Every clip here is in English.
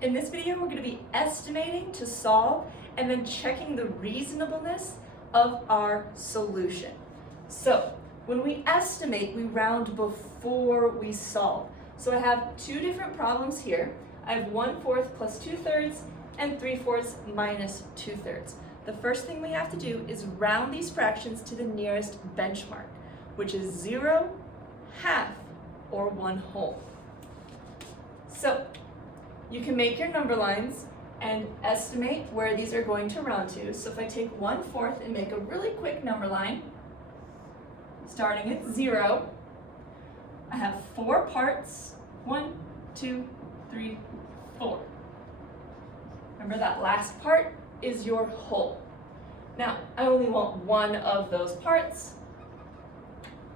In this video, we're going to be estimating to solve and then checking the reasonableness of our solution. So, when we estimate, we round before we solve. So I have two different problems here. I have 1/4 plus 2/3 and 3/4 minus 2/3. The first thing we have to do is round these fractions to the nearest benchmark, which is 0, half, or 1/2. So, you can make your number lines and estimate where these are going to round to. So if I take 1/4 and make a really quick number line, starting at 0, I have 4 parts, 1, 2, 3, 4. Remember that last part is your whole. Now, I only want one of those parts.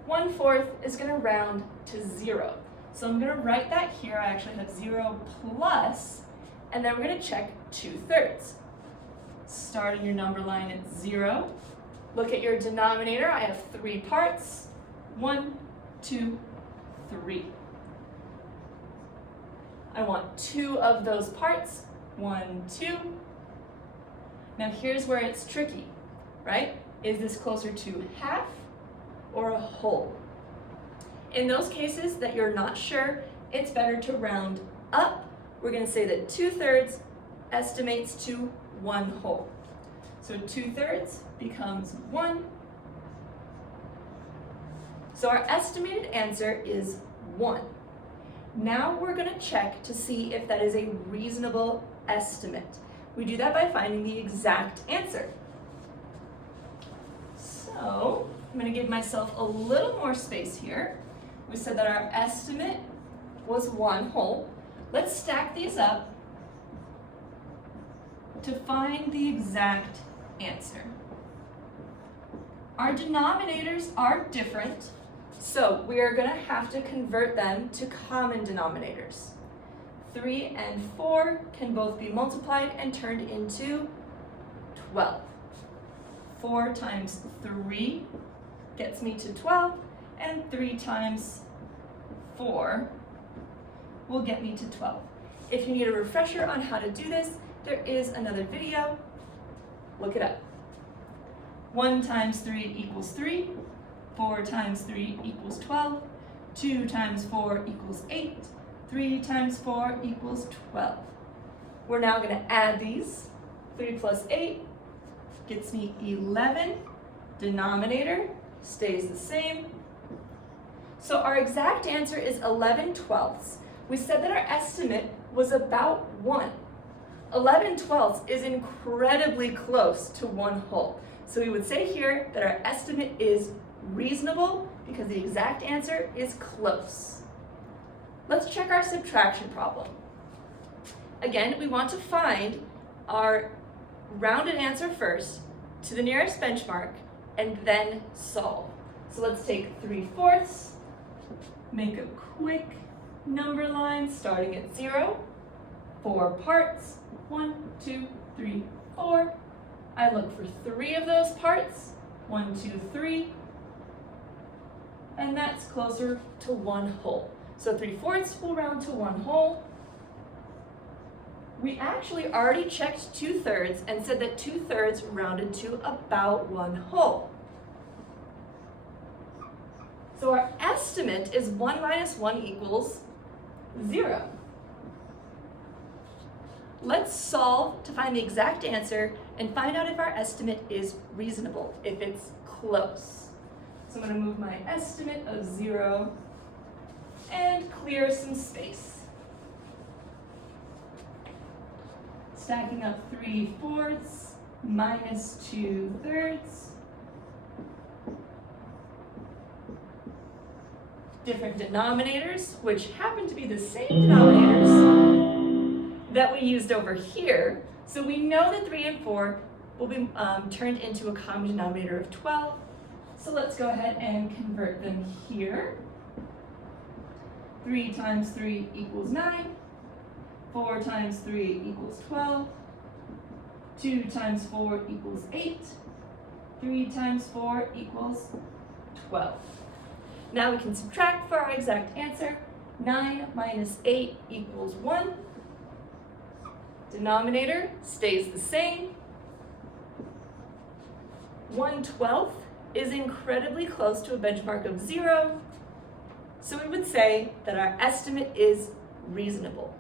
1/4 is going to round to 0. So I'm going to write that here. I actually have 0 plus, and then we're going to check 2/3. Starting your number line at 0. Look at your denominator. I have 3 parts. 1, 2, 3. I want 2 of those parts. 1, 2. Now here's where it's tricky, right? Is this closer to half or a whole? In those cases that you're not sure, it's better to round up. We're going to say that 2/3 estimates to 1/2. So 2/3 becomes 1. So our estimated answer is 1. Now we're going to check to see if that is a reasonable estimate. We do that by finding the exact answer. So I'm going to give myself a little more space here. We said that our estimate was 1/2. Let's stack these up to find the exact answer. Our denominators are different, so we are going to have to convert them to common denominators. 3 and 4 can both be multiplied and turned into 12. 4 times 3 gets me to 12, and 3 times 4 will get me to 12. If you need a refresher on how to do this, there is another video. Look it up. 1 times 3 equals 3. 4 times 3 equals 12. 2 times 4 equals 8. 3 times 4 equals 12. We're now going to add these. 3 plus 8 gets me 11. Denominator stays the same. So our exact answer is 11/12. We said that our estimate was about 1. 11/12 is incredibly close to 1/2. So we would say here that our estimate is reasonable because the exact answer is close. Let's check our subtraction problem. Again, we want to find our rounded answer first to the nearest benchmark and then solve. So let's take 3/4, make a quick number line starting at 0, 4 parts, 1, 2, 3, 4. I look for 3 of those parts, 1, 2, 3, and that's closer to 1/2. So 3/4 will round to 1/2. We actually already checked 2/3 and said that 2/3 rounded to about 1/2. So our estimate is 1 minus 1 equals 0. Let's solve to find the exact answer and find out if our estimate is reasonable, if it's close. So I'm going to move my estimate of 0 and clear some space. Stacking up 3/4 minus 2/3. Different denominators, which happen to be the same denominators that we used over here. So we know that 3 and 4 will be turned into a common denominator of 12. So let's go ahead and convert them here. 3 times 3 equals 9. 4 times 3 equals 12. 2 times 4 equals 8. 3 times 4 equals 12. Now we can subtract for our exact answer. 9 minus 8 equals 1. Denominator stays the same. 1/12 is incredibly close to a benchmark of 0, so we would say that our estimate is reasonable.